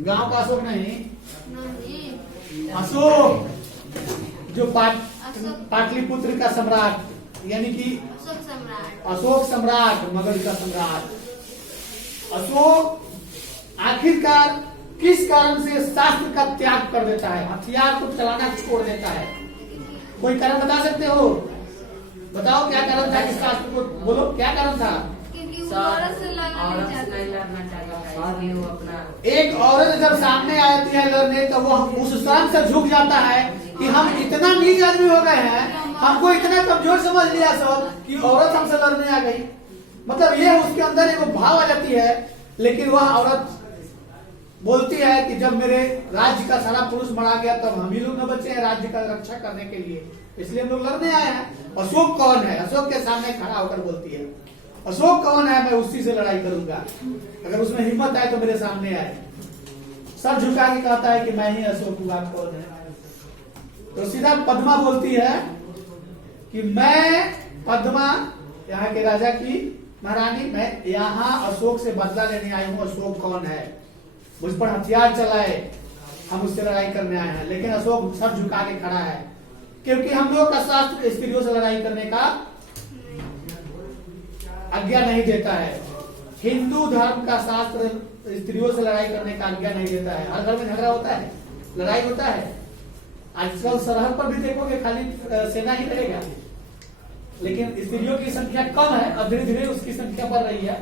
गांव का अशोक नहीं, नहीं। अशोक जो अशोक। पाटलिपुत्र का सम्राट, यानी कि अशोक सम्राट। अशोक सम्राट, मगध का सम्राट। अशोक आखिरकार किस कारण से शास्त्र का त्याग कर देता है, हथियार को चलाना छोड़ देता है? कोई कारण बता सकते हो? बताओ क्या कारण था कि शास्त्र को, बोलो क्या कारण था? क्योंकि वो औरत से लड़ना नहीं नहीं चाहता। लड़ना चाहता है, इसलिए वो अपना एक औरत जब सामने आती है लड़ने, तो वो उस स्थान से झुक जाता है कि हम इतना नीच आदमी हो गए हैं, हमको इतना कमजोर समझ लिया सब कि औरत हमसे लड़ने आ गई। मतलब ये उसके अंदर एक भाव आ जाती है। लेकिन वह औरत बोलती है कि जब मेरे राज्य का सारा पुरुष मरा गया तब हम ही लोग न बचे हैं राज्य का रक्षा करने के लिए, इसलिए हम लोग लड़ने आए हैं। अशोक कौन है? अशोक के सामने खड़ा होकर बोलती है, अशोक कौन है? मैं उसी से लड़ाई करूंगा, अगर उसमें हिम्मत आए तो मेरे सामने आए। सर झुका के कहता है कि मैं ही अशोक हूँ, आप कौन है? तो सीधा पद्मा बोलती है कि मैं पद्मा, यहाँ के राजा की महारानी, मैं यहाँ अशोक से बदला लेने आई हूँ। अशोक कौन है? मुझ पर हथियार चलाए, हम उससे लड़ाई करने आए हैं। लेकिन अशोक सर झुका के खड़ा है, क्योंकि हम लोग का शास्त्र स्त्रियों से लड़ाई करने का आज्ञा नहीं देता है। हिंदू धर्म का शास्त्र स्त्रियों से लड़ाई करने का आज्ञा नहीं देता है। हर घर में झगड़ा होता है, लड़ाई होता है। आजकल सरहद पर भी देखोगे खाली सेना ही रहेगा, लेकिन स्त्रियों की संख्या कम है। अब धीरे धीरे उसकी संख्या बढ़ रही है।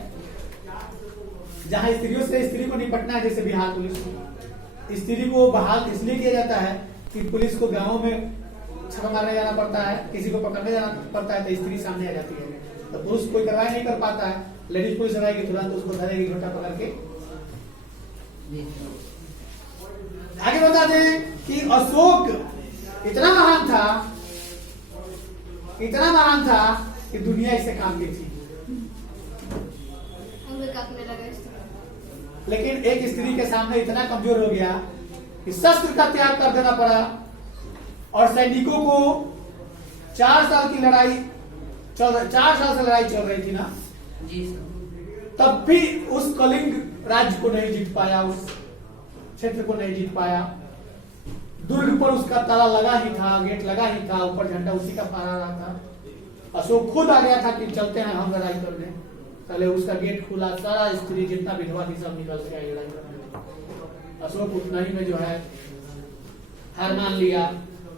जहां स्त्रियों से स्त्री को निपटना है, जैसे बिहार पुलिस को, स्त्री को बहाल इसलिए किया जाता है कि पुलिस को गाँव में छापा मारने जाना पड़ता है, किसी को पकड़ने जाना पड़ता है, तो स्त्री सामने आ जाती है। तो पुरुष कोई कार्रवाई नहीं कर पाता है, लेडीज पुलिस आएगी तुरंत उसको धरेगी घोटा पकड़ के। आगे बता दें कि अशोक इतना महान था, इतना महान था कि दुनिया इससे काम की थी। उंगली काटने लगा इससे। लेकिन एक स्त्री के सामने इतना कमजोर हो गया कि शस्त्र का त्याग कर देना पड़ा। और सैनिकों को 4 साल की लड़ाई 4 साल से लड़ाई चल रही थी ना, जी सर, तब भी उस कलिंग राज्य को नहीं जीत पाया, उस क्षेत्र को नहीं जीत पाया। दुर्ग पर उसका ताला लगा ही था, गेट लगा ही था, ऊपर झंडा उसी का फहरा रहा था। अशोक खुद आ गया था कि चलते हैं हम लड़ाई करने। पहले उसका गेट खुला, सारा स्त्री जितना विधवा थी सब निकल के आई लड़ाई करने। अशोक उतना ही में जो है हार मान लिया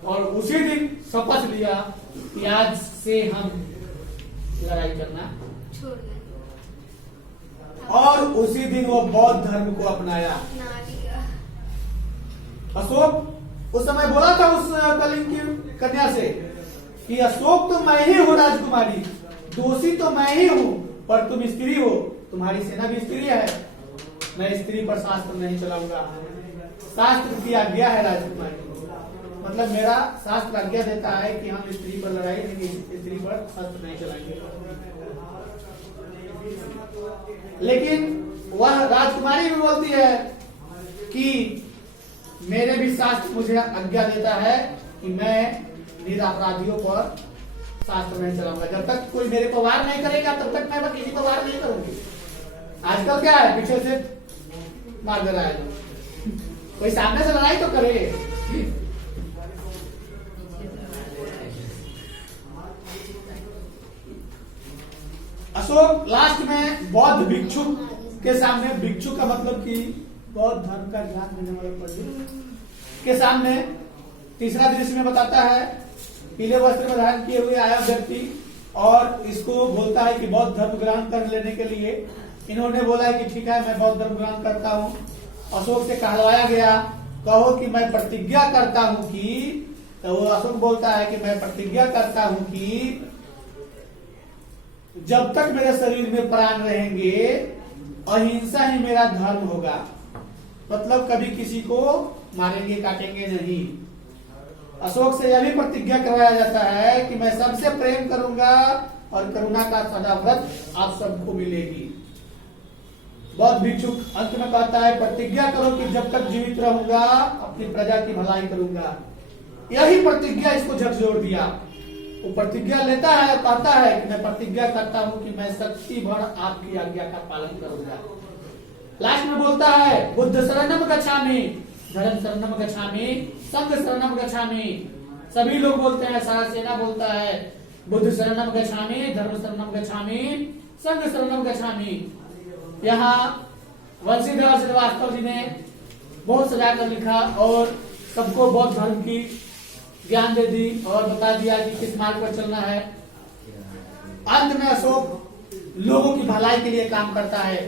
और उसी दिन शपथ लिया कि आज से हम लड़ाई करना छोड़ दे। और उसी दिन वो बौद्ध धर्म को अपनाया। नारिया। अशोक उस समय बोला था उस कलिंग की कन्या से कि अशोक तो मैं ही हूँ राजकुमारी, दोषी तो मैं ही हूँ, पर तुम स्त्री हो, तुम्हारी सेना भी स्त्री है, मैं स्त्री पर शास्त्र नहीं चलाऊंगा। शास्त्र की आज्ञा है राजकुमारी, मतलब मेरा शास्त्र आज्ञा देता है कि हम स्त्री पर लड़ाई नहीं, स्त्री पर शास्त्र नहीं चलाएंगे। लेकिन वह राजकुमारी भी बोलती है कि मेरे भी शास्त्र मुझे आज्ञा देता है कि मैं निरपराधियों पर शास्त्र नहीं चलाऊंगा। जब तक कोई मेरे को वार नहीं करेगा तब तक मैं किसी को वार नहीं करूंगी। आजकल क्या है, पीछे से मार दे रहा है, कोई सामने से लड़ाई तो करे। अशोक लास्ट में बौद्ध भिक्षु के सामने, भिक्षु का मतलब कि बौद्ध धर्म का ज्ञान देने वाले पंडित के सामने, तीसरा दृश्य में बताता है पीले वस्त्र में धारण किए हुए आया व्यक्ति और इसको बोलता है कि बौद्ध धर्म ग्रहण कर लेने के लिए। इन्होंने बोला है कि ठीक है मैं बौद्ध धर्म ग्रहण करता हूँ। अशोक से कहलवाया गया, कहो कि मैं प्रतिज्ञा करता हूँ कि, तो वो अशोक बोलता है कि मैं प्रतिज्ञा करता हूँ कि जब तक मेरे शरीर में प्राण रहेंगे अहिंसा ही मेरा धर्म होगा। मतलब कभी किसी को मारेंगे काटेंगे नहीं। अशोक से यह भी प्रतिज्ञा करवाया जाता है कि मैं सबसे प्रेम करूंगा और करुणा का सदा व्रत आप सबको मिलेगी। बौद्ध भिक्षुक अंत में कहता है प्रतिज्ञा करो कि जब तक जीवित रहूंगा अपनी प्रजा की भलाई करूंगा। यही प्रतिज्ञा इसको झकझोर दिया। वो प्रतिज्ञा लेता है और कहता है कि मैं प्रतिज्ञा करता हूं कि मैं शक्ति भर आपकी आज्ञा का पालन करूंगा। लास्ट में बोलता है बुद्ध शरणम गच्छामि, धर्म शरणम गच्छामि, संघ शरणम गच्छामि। सभी लोग बोलते हैं, सारा सेना बोलता है बुद्ध शरणम गच्छामि, धर्म शरणम गच्छामि, संघ शरणम गच्छामि। यहाँ वंशीधर श्रीवास्तव जी ने बहुत सजा कर लिखा और सबको बौद्ध धर्म की ज्ञान दे दी और बता दिया कि किस मार्ग पर चलना है। अंत में अशोक लोगों की भलाई के लिए काम करता है,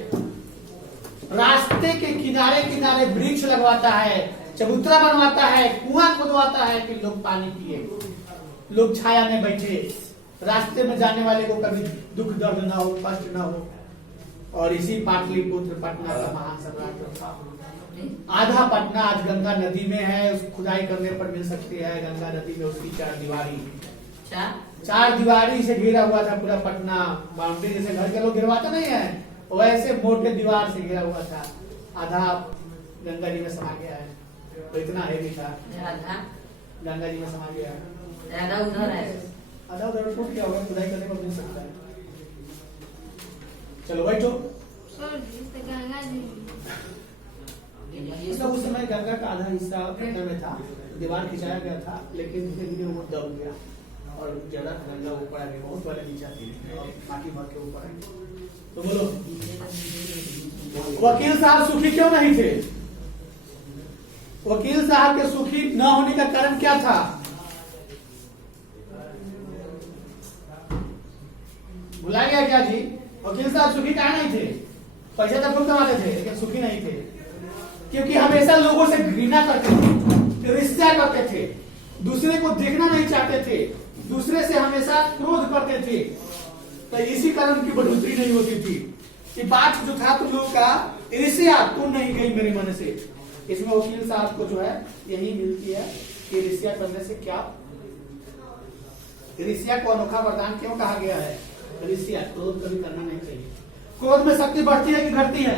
रास्ते के किनारे किनारे वृक्ष लगवाता है, चबूतरा बनवाता है, कुआं खुदवाता है कि लोग पानी पिए, लोग छाया में बैठे, रास्ते में जाने वाले को कभी दुख दर्द ना हो, कष्ट ना हो। और इसी पाटलिपुत्र पटना का महान सम्राट था। आधा पटना आज गंगा नदी में है, उस खुदाई करने पर मिल सकती है। गंगा नदी में उसकी चार दीवारी से घिरा हुआ था पूरा पटना। बाउंड्री जैसे घर के लोग गिरवाते नहीं है, वैसे मोटे दीवार से घिरा हुआ था। आधा गंगा जी में समा गया है, तो इतना हैवी था, गंगा जी में समा गया है। आधा उधर टूट गया होगा, खुदाई करने पर मिल सकता है। चलो बैठो। गंगा जी उसका उस समय गंगा का आधा हिस्सा पटना में था, दीवार खिंचाया गया था, लेकिन धीरे धीरे वो दब गया और ज्यादा गंगा ऊपर आ गई, बहुत पहले नीचे थी और माटी भर के ऊपर आई। तो बोलो वकील साहब सुखी क्यों नहीं थे? वकील साहब के सुखी न होने का कारण क्या था? भुला गया क्या जी? वकील साहब सुखी कहाँ नहीं थे? पैसा तो खूब कमाते थे लेकिन सुखी नहीं थे, क्योंकि हमेशा लोगों से घृणा करते थे, ईर्ष्या करते थे, दूसरे को देखना नहीं चाहते थे, दूसरे से हमेशा क्रोध करते थे। तो इसी कारण उनकी बढ़ोतरी नहीं होती थी। कि बात जो था तुम लोगों का ईर्ष्या तुम नहीं गई मेरे मन से। इसमें वकील साहब को जो है यही मिलती है कि ईर्ष्या करने से क्या, ईर्ष्या को अनोखा वरदान क्यों कहा गया है? ईर्ष्या क्रोध कभी करना नहीं चाहिए। क्रोध में शक्ति बढ़ती है कि घटती है?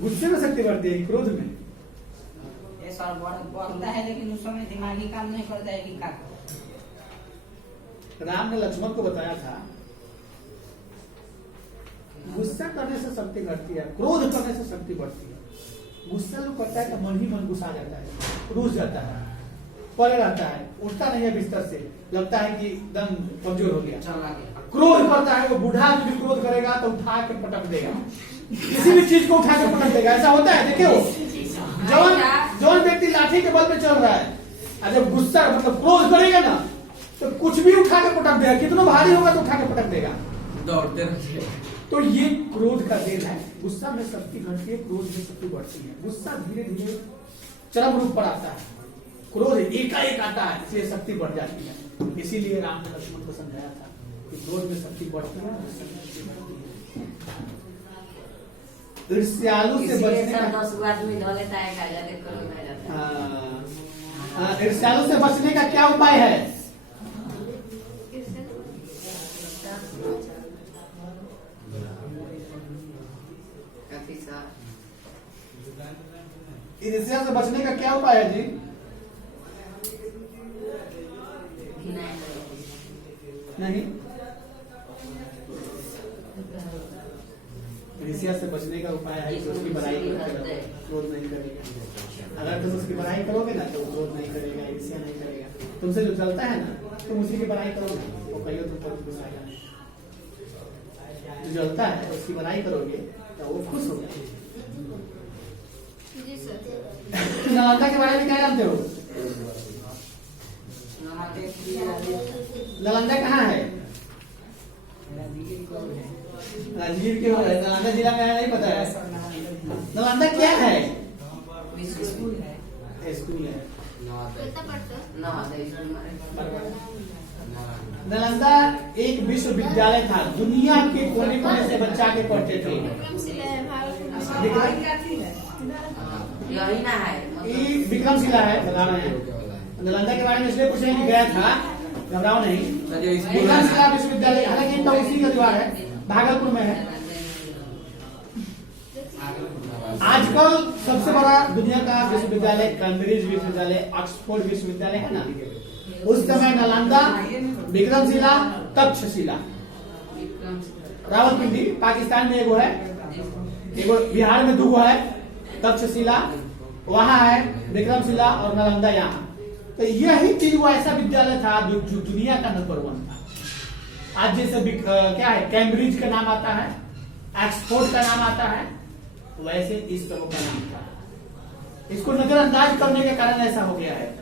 गुस्से में शक्ति बढ़ती है, क्रोध में बढ़ता है, लेकिन उस समय दिमागी काम नहीं करता है कि क्या। राम ने लक्ष्मण को बताया था गुस्सा करने से शक्ति घटती है, क्रोध करने से शक्ति बढ़ती है। गुस्सा जो करता है तो मन ही मन गुस्सा जाता है, रूस जाता है, पड़े रहता है, उठता नहीं है बिस्तर से, लगता है कि दम कमजोर हो गया। क्रोध करता है, वो बूढ़ा भी क्रोध करेगा तो उठा के पटक देगा, किसी भी चीज को उठा के पटक देगा। ऐसा होता है, देखिए वो जवान व्यक्ति लाठी के बल पे चल रहा है, और जब गुस्सा मतलब क्रोध करेगा ना तो कुछ भी उठा के पटक देगा, कितना भारी होगा तो उठा के पटक देगा, दौड़ते रहते। तो ये क्रोध का देन है। गुस्सा में शक्ति घटती है, क्रोध में शक्ति बढ़ती है। गुस्सा धीरे धीरे चरम रूप पर आता है, क्रोध एकाएक आता है, इसलिए शक्ति बढ़ जाती है। इसीलिए राम ने लक्ष्मण को समझाया था कि क्रोध में शक्ति बढ़ती है, ईर्ष्यालु से बचने का ईर्ष्यालु से बचने का क्या उपाय है? ईर्ष्या से बचने का क्या उपाय है जी? नहीं, ईर्ष्या से बचने का उपाय है कि उसकी बुराई क्रोध नहीं करेगा। अगर तुम उसकी बुराई करोगे ना तो क्रोध नहीं करेगा, ईर्ष्या नहीं करेगा। तुमसे जो चलता है ना तुम उसी की बुराई करोगे, वो कहियो तुम पर गुस्सा आएगा। जो जलता है उसकी बुराई करोगे तो वो खुश होगा। जी सर। नालंदा के बारे में क्या जानते हो? नालंदा कहाँ है? राजगीर के नालंदा जिला में नहीं पता है। नालंदा क्या है? स्कूल है। नालंदा एक विश्वविद्यालय था, दुनिया के कोने कोने से बच्चा के पढ़ते थे। विक्रमशिला है, नालंदा के बारे में इसलिए पूछ रहे हैं कि गया था, घबराओ नहीं। विक्रमशिला विश्वविद्यालय, हालांकि इनका उसी का दीवार है, भागलपुर में है। आजकल सबसे बड़ा दुनिया का विश्वविद्यालय कैम्ब्रिज विश्वविद्यालय, ऑक्सफोर्ड विश्वविद्यालय है ना, उस समय नालंदा, विक्रमशिला, तक्षशिला रावलपिंडी पाकिस्तान में एगो है, जी सर। एगो बिहार में दूगो है, तक्षशिला वहां है, विक्रमशिला और नालंदा यहाँ। तो यही चीज वो ऐसा विद्यालय था जो दुनिया का नंबर 1 था। आज जैसे क्या है, कैम्ब्रिज का नाम आता है, ऑक्सफोर्ड का नाम आता है, वैसे इस तरह का नाम था। इसको नजरअंदाज करने के कारण ऐसा हो गया है,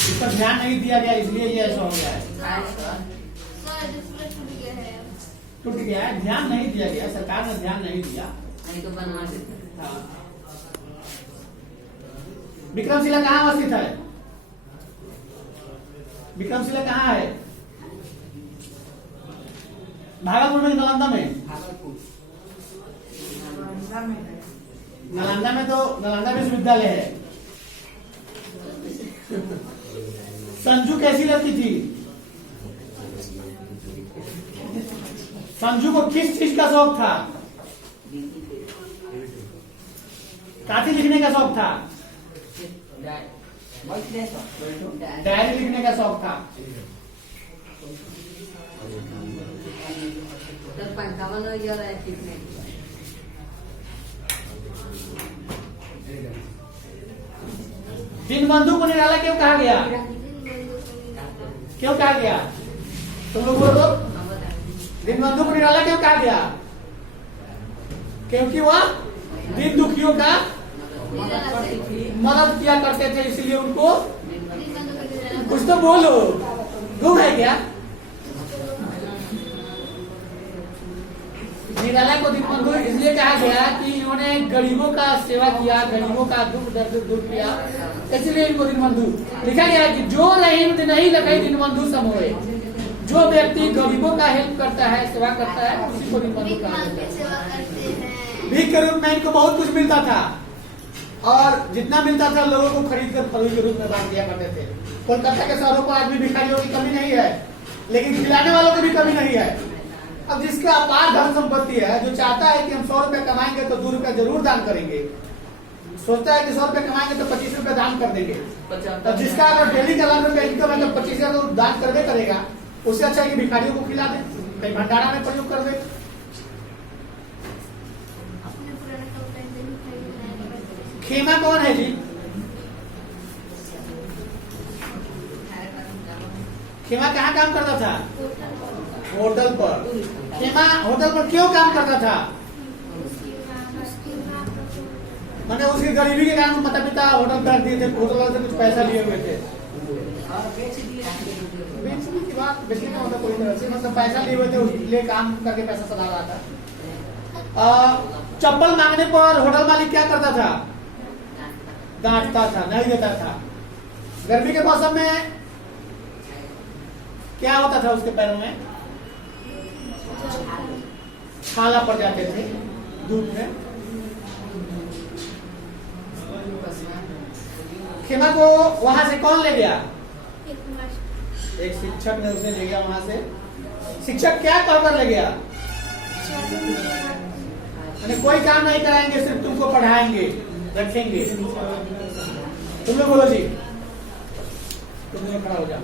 इस पर ध्यान नहीं दिया गया, इसलिए ये ऐसा हो गया है। सर डिस्प्ले टूट गया है। टूट गया है, ध्यान नहीं दिया गया, सरकार ने ध्यान नहीं दिया। नहीं तो बनवा देते। हाँ। विक्रमशिला कहाँ स्थित है? विक्रमशिला कहाँ है? भागलपुर में, नालंदा में? नालंदा में तो नालंदा विश्वविद्यालय है। संजू कैसी लड़की थी? संजू को किस चीज का शौक था? काफी लिखने का शौक था, डायरी लिखने का शौक था। सर 55,000 है कितने? दीनबंधु को निराला क्यों कहा गया? क्यों कहा गया? तुम लोग बोलो। दीनबंधु को निराला क्यों कहा गया? क्योंकि वह दीन दुखियों का मदद किया करते थे, इसलिए उनको। कुछ तो बोलो, गुम है क्या? निराला को दीनबंधु इसलिए कहा गया कि इन्होंने गरीबों का सेवा किया, गरीबों का दुख दर्द दूर किया, इसलिए इनको दीनबंधु लिखा गया कि जो रहीम नहीं लगे दीनबंधु समोए। जो व्यक्ति गरीबों का हेल्प करता है, सेवा करता है, उसी को दीनबंधु कहा जाता है। भीख के रूप में इनको बहुत कुछ मिलता था, और जितना मिलता था लोगों को खरीद कर फल के रूप में बांट दिया करते थे। कोलकाता के शहरों को आज भी भिखारियों की कमी नहीं है, लेकिन खिलाने वालों की भी कमी नहीं है। अब जिसका अपार धन संपत्ति है, जो चाहता है कि हम 100 रुपए कमाएंगे तो 2 रुपए जरूर दान करेंगे, सोचता है कि 100 रुपए कमाएंगे तो 25 रुपए दान कर देंगे। तब जिसका अगर डेली का 1 रुपए इनकम है तो 25,000 तो दान करवे करेगा। उससे अच्छा है कि भिखारियों को खिला दे, कहीं भंडारा में प्रयोग कर दे। खेमा कौन है जी? खेमा कहाँ काम करता था? होटल पर। खेमा होटल पर क्यों काम करता था? मैंने उसकी गरीबी के कारण माता पिता होटल कर दिए थे, होटल वाले से कुछ पैसा लिए हुए थे। बेचने की बात, बेचने का मतलब कोई तरह से, मतलब पैसा लिए हुए थे, उसके काम करके पैसा चला रहा था। चप्पल मांगने पर होटल मालिक क्या करता था? डांटता था, नहीं देता था। गर्मी के मौसम में क्या होता था उसके पैरों में? छाला पड़ जाते थे धूप में। खेमा को वहां से कौन ले गया? एक शिक्षक ने उसे ले गया वहां से। शिक्षक क्या कहकर ले गया? मैंने कोई काम नहीं कराएंगे, सिर्फ तुमको पढ़ाएंगे, रखेंगे। तुम लोग बोलो जी, तुम लोग खड़ा हो जाओ।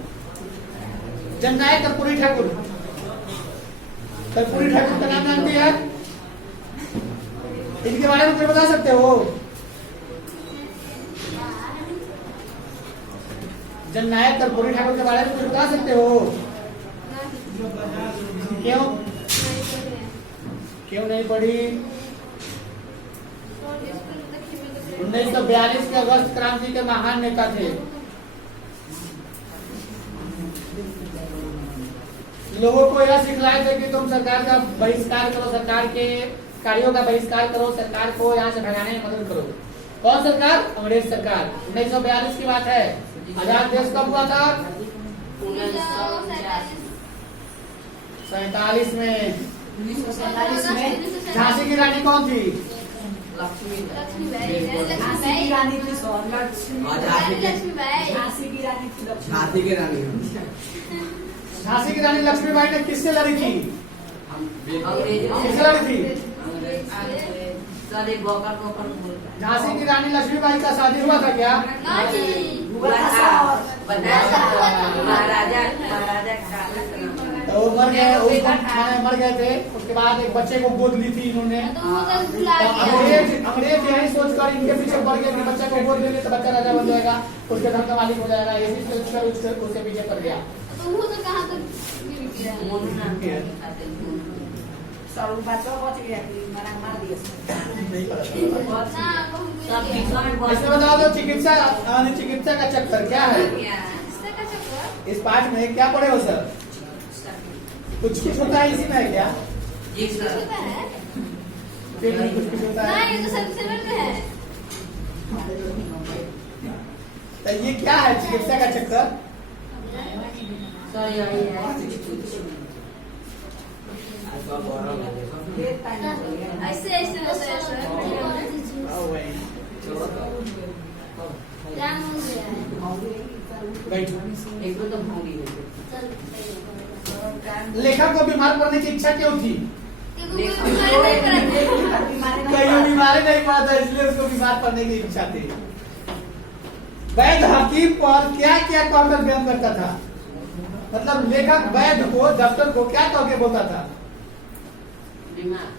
जननायक कर्पूरी ठाकुर, कर्पूरी ठाकुर का नाम जानती है? इनके बारे में कुछ बता सकते हो? जननायक कर्पूरी ठाकुर के बारे में कुछ बता सकते हो? क्यों क्यों नहीं पढ़ी? 1942 के अगस्त क्रांति के महान नेता थे। लोगों को यह सिखलाए थे कि तुम सरकार का बहिष्कार करो, सरकार के कार्यों का बहिष्कार करो, सरकार को यहाँ से भगाने में मदद करो। कौन सरकार? अंग्रेज सरकार। 1942 की बात है। आजाद देश कब हुआ था? 1947 में। 1947 में झांसी की रानी कौन थी? लक्ष्मीबाई। झांसी की रानी थी झांसी की रानी झांसी की रानी लक्ष्मीबाई ने किससे लड़ी थी? किससे लड़ी थी? झांसी की रानी लक्ष्मीबाई का शादी हुआ था क्या? महाराजा तो वो मर गए, उसको खाने मर गए थे। उसके बाद एक बच्चे को गोद ली थी इन्होंने। तो वो तो भुला तो गया। अंग्रेज यही सोचकर इनके पीछे पड़ गए कि बच्चे को गोद देंगे तो बच्चा राजा बन जाएगा, उसके धन का मालिक हो जाएगा। यही सोचकर उसके पीछे पड़ गया। तो वो तो कहाँ तक गिर गया? सब बच्चों बच गया कि मार दिया नहीं पता चला। ना बहुत गिर सब गया। बिगड़ बहुत- इसमें बताओ तो चिकित्सा का चक्कर क्या है? इससे का चक्कर? इस पाठ में क्या पढ़े हो सर? कुछ होता है इसी में है क्या? जी कुछ सर। होता है? पेट में कुछ होता ना है? ये तो सब सेवन में है। तो ये क्या है चिकित्सा का चक्कर? सर यही है। ऐसे ऐसे होता है सर। जान हो गया है। एक तो भूंगी है। लेखक को बीमार पड़ने की इच्छा क्यों थी? क्योंकि कोई बीमारी नहीं करता। कहीं बीमारी नहीं पड़ा था इसलिए उसको बीमार पड़ने की इच्छा थी। वैद्य हकीम पर क्या क्या कहकर बयान करता था? मतलब लेखक वैद्य को, डॉक्टर को क्या कह के बोलता था? बीमार।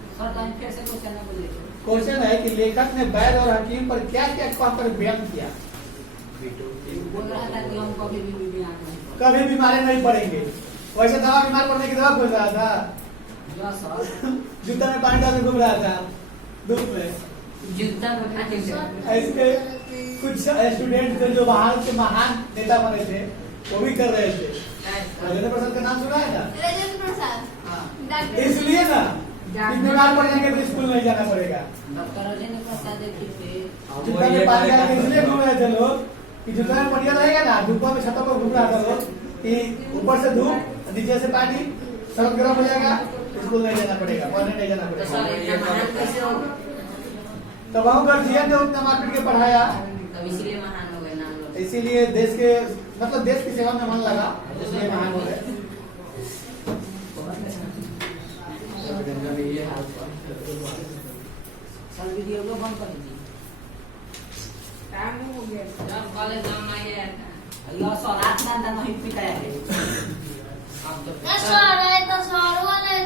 फिर से क्वेश्चन में बोले क्वेश्चन है कि लेखक ने वैद्य और हकीम पर क्या क्या कहकर बयान किया? बोल रहा था कि हम कभी भी बीमार नहीं पड़े। कभी बीमारी नहीं पड़ेंगे। वैसे दवा बीमार पड़ने की दवा खोज रहा था, जो सर जूता में पानी डाल के घूम रहा था धूप में। जूता में खाने से ऐसे कुछ स्टूडेंट थे जो बाहर के महान नेता बने थे, वो भी कर रहे थे। राजेंद्र प्रसाद का नाम सुना है ना? राजेंद्र प्रसाद हाँ। डॉक्टर। इसलिए ना कि बीमार पड़ जाएंगे तो स्कूल नहीं जाना पड़ेगा। डॉक्टर राजेंद्र प्रसाद देखी थे जूता में पानी डाल के इसलिए घूम रहे थे लोग कि जूता में पटिया रहेगा ना, धूप में छतों पर घूम रहा था लोग कि ऊपर से धूप नीचे से पानी, सड़क गर्म हो जाएगा, स्कूल नहीं जाना पड़ेगा, पढ़ने नहीं जाना तो सर पड़ेगा। इतना महान कैसे हो? तो वहाँ गार्जियन ने उतना मारपीट के पढ़ाया, तब इसलिए महान हो गए नाम लोग। इसीलिए देश के मतलब देश की सेवा में मन लगा, इसलिए महान हो गए। सर वीडियो को बंद कर दीजिए। टाइम हो गया। जब कॉलेज जाना है यह सर आत्मा नहीं पिटाया है। अब तो सर